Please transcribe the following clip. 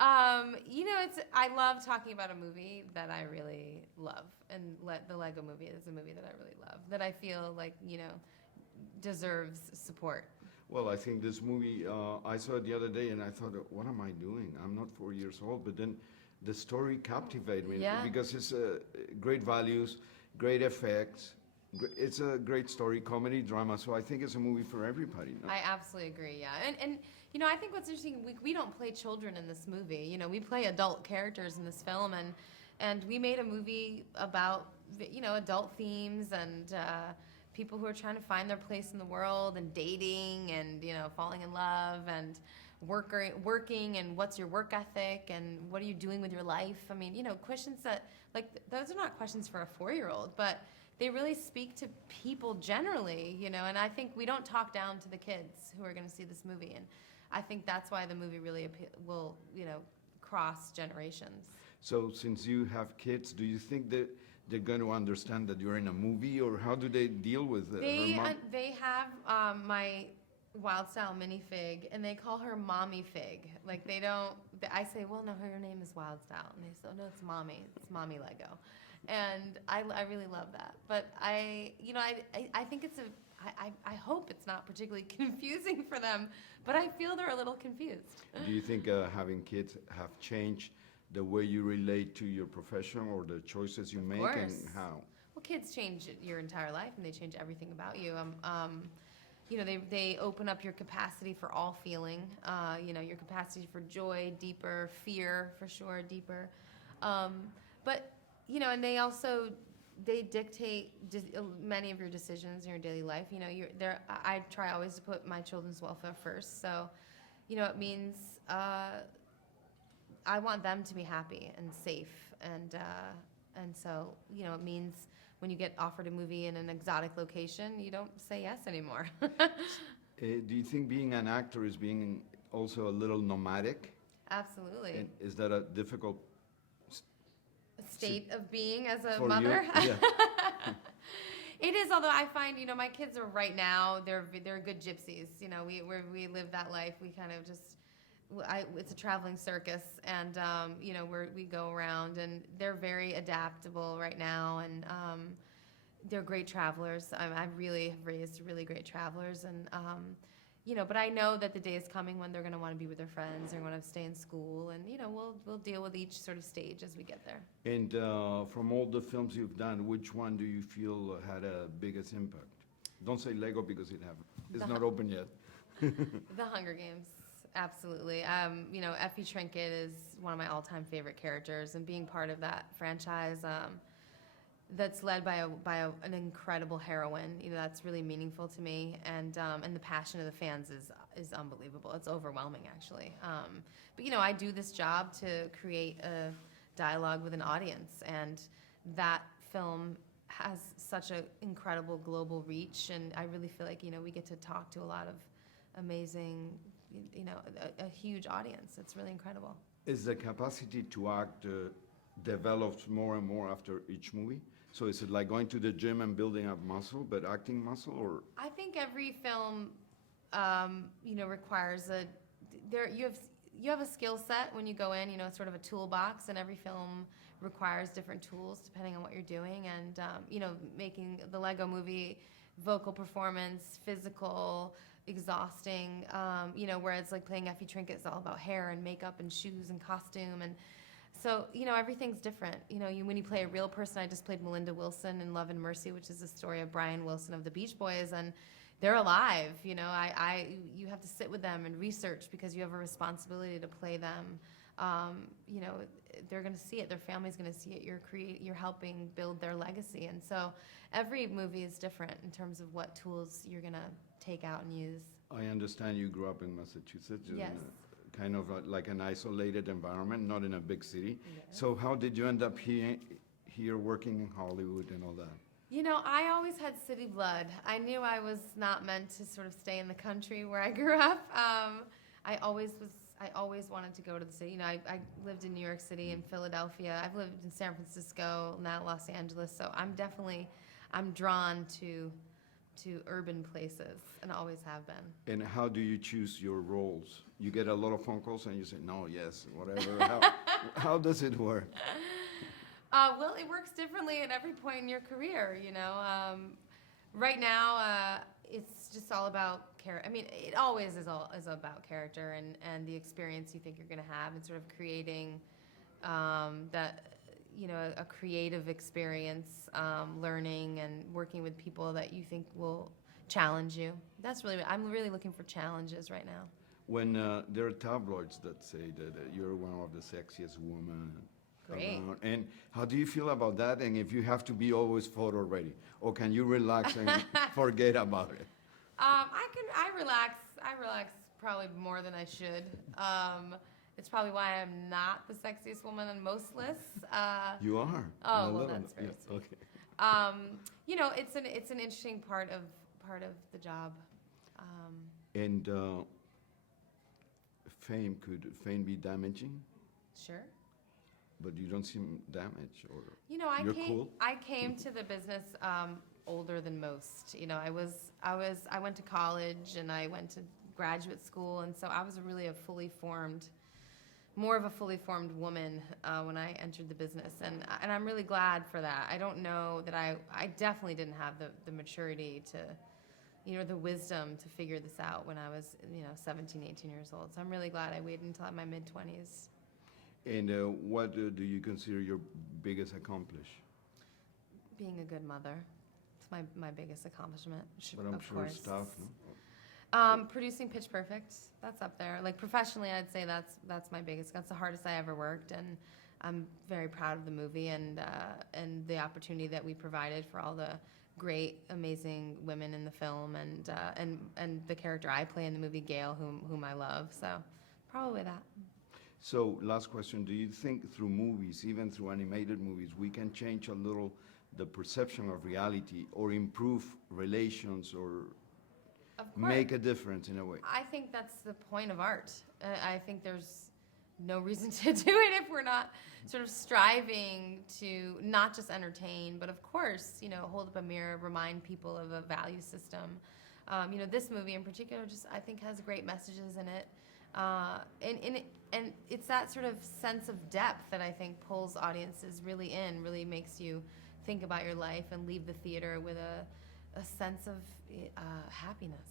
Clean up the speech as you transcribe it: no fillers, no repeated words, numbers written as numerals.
I love talking about a movie that I really love, and the Lego Movie is a movie that I really love, that I feel like deserves support. Well, I think this movie, I saw it the other day and I thought, what am I doing? I'm not 4 years old. But then the story captivated me Yeah. because it's great values, great effects. It's a great story, comedy, drama. So I think it's a movie for everybody. No? I absolutely agree. Yeah, and I think what's interesting, we don't play children in this movie. We play adult characters in this film, and we made a movie about adult themes and people who are trying to find their place in the world and dating and falling in love and working and what's your work ethic and what are you doing with your life. I mean, questions that those are not questions for a 4-year-old, but they really speak to people generally, and I think we don't talk down to the kids who are going to see this movie, and I think that's why the movie really will cross generations. So since you have kids, do you think that they're going to understand that you're in a movie, or how do they deal with it? They have my Wild Style minifig, and they call her Mommy Fig. Like they don't. I say, well, no, her name is Wild Style, and they say, no, it's Mommy. It's Mommy Lego, and I really love that. But I think it's I hope it's not particularly confusing for them, but I feel they're a little confused. Do you think having kids have changed the way you relate to your profession or the choices you make, and how? Well, kids change your entire life, and they change everything about you. They open up your capacity for all feeling. Your capacity for joy, deeper, fear, for sure, deeper. But and they dictate many of your decisions in your daily life. I try always to put my children's welfare first. So, it means I want them to be happy and safe, and so it means when you get offered a movie in an exotic location, you don't say yes anymore. Do you think being an actor is being also a little nomadic? Absolutely. And is that a difficult state of being as a for mother? You? Yeah. It is, although I find, my kids are right now, they're good gypsies. We live that life. We kind of just, it's a traveling circus, and we go around, and they're very adaptable right now, and they're great travelers. I really have raised really great travelers, and but I know that the day is coming when they're going to want to be with their friends, they're going to stay in school, and we'll deal with each sort of stage as we get there. And from all the films you've done, which one do you feel had a biggest impact? Don't say Lego because it's not open yet. The Hunger Games. Absolutely. Effie Trinket is one of my all-time favorite characters, and being part of that franchise that's led by an incredible heroine, that's really meaningful to me, and the passion of the fans is unbelievable. It's overwhelming, actually. But I do this job to create a dialogue with an audience, and that film has such an incredible global reach, and I really feel like we get to talk to a lot of amazing, a huge audience. It's really incredible. Is the capacity to act developed more and more after each movie? So is it like going to the gym and building up muscle, but acting muscle, or? I think every film, requires you have a skill set when you go in. It's sort of a toolbox, and every film requires different tools depending on what you're doing. And making the Lego Movie, vocal performance, physical, exhausting, whereas like playing Effie Trinket is all about hair and makeup and shoes and costume, and so everything's different. When you play a real person, I just played Melinda Wilson in Love and Mercy, which is the story of Brian Wilson of the Beach Boys, and they're alive. You have to sit with them and research because you have a responsibility to play them. They're going to see it. Their family's going to see it. You're helping build their legacy, and so every movie is different in terms of what tools you're going to take out and use. I understand you grew up in Massachusetts. Yes. Kind of like an isolated environment, not in a big city. Yes. So how did you end up here working in Hollywood and all that? I always had city blood. I knew I was not meant to sort of stay in the country where I grew up. I always wanted to go to the city. I lived in New York City and Philadelphia. I've lived in San Francisco, now Los Angeles. So I'm drawn to to urban places and always have been. And how do you choose your roles? You get a lot of phone calls and you say, no, yes, whatever. How does it work? Well, it works differently at every point in your career, you know. Right now, it's just all about character. I mean, it always is about character and the experience you think you're going to have, and sort of creating that, you know, a creative experience, learning and working with people that you think will challenge you. That's really, I'm really looking for challenges right now. When there are tabloids that say that you're one of the sexiest women Great. around, and how do you feel about that? And if you have to be always photo ready, or can you relax and forget about it? I relax probably more than I should. It's probably why I'm not the sexiest woman on most lists. You are. Oh, A well, little that's very bit. sweet. Okay. You know, it's an interesting part of the job. And could fame be damaging? Sure. But you don't seem damaged, or You know, you're cool. I came to the business older than most. You know, I went to college and I went to graduate school, and so I was more of a fully formed woman when I entered the business, and I'm really glad for that. I don't know that I definitely didn't have the maturity to, you know, the wisdom to figure this out when I was, you know, 17, 18 years old. So I'm really glad I waited until my mid-20s. And what do you consider your biggest accomplishment? Being a good mother. It's my biggest accomplishment. But I'm of sure course. it's tough, no? Producing Pitch Perfect, that's up there. Like professionally, I'd say that's my biggest. That's the hardest I ever worked, and I'm very proud of the movie and the opportunity that we provided for all the great, amazing women in the film, and the character I play in the movie, Gail, whom I love. So probably that. So, last question. Do you think through movies, even through animated movies, we can change a little the perception of reality or improve relations or Of course. make a difference in a way? I think that's the point of art. I think there's no reason to do it if we're not sort of striving to not just entertain, but of course, you know, hold up a mirror, remind people of a value system. You know, this movie in particular just, I think, has great messages in it. And it's that sort of sense of depth that I think pulls audiences really in, really makes you think about your life and leave the theater with a sense of happiness.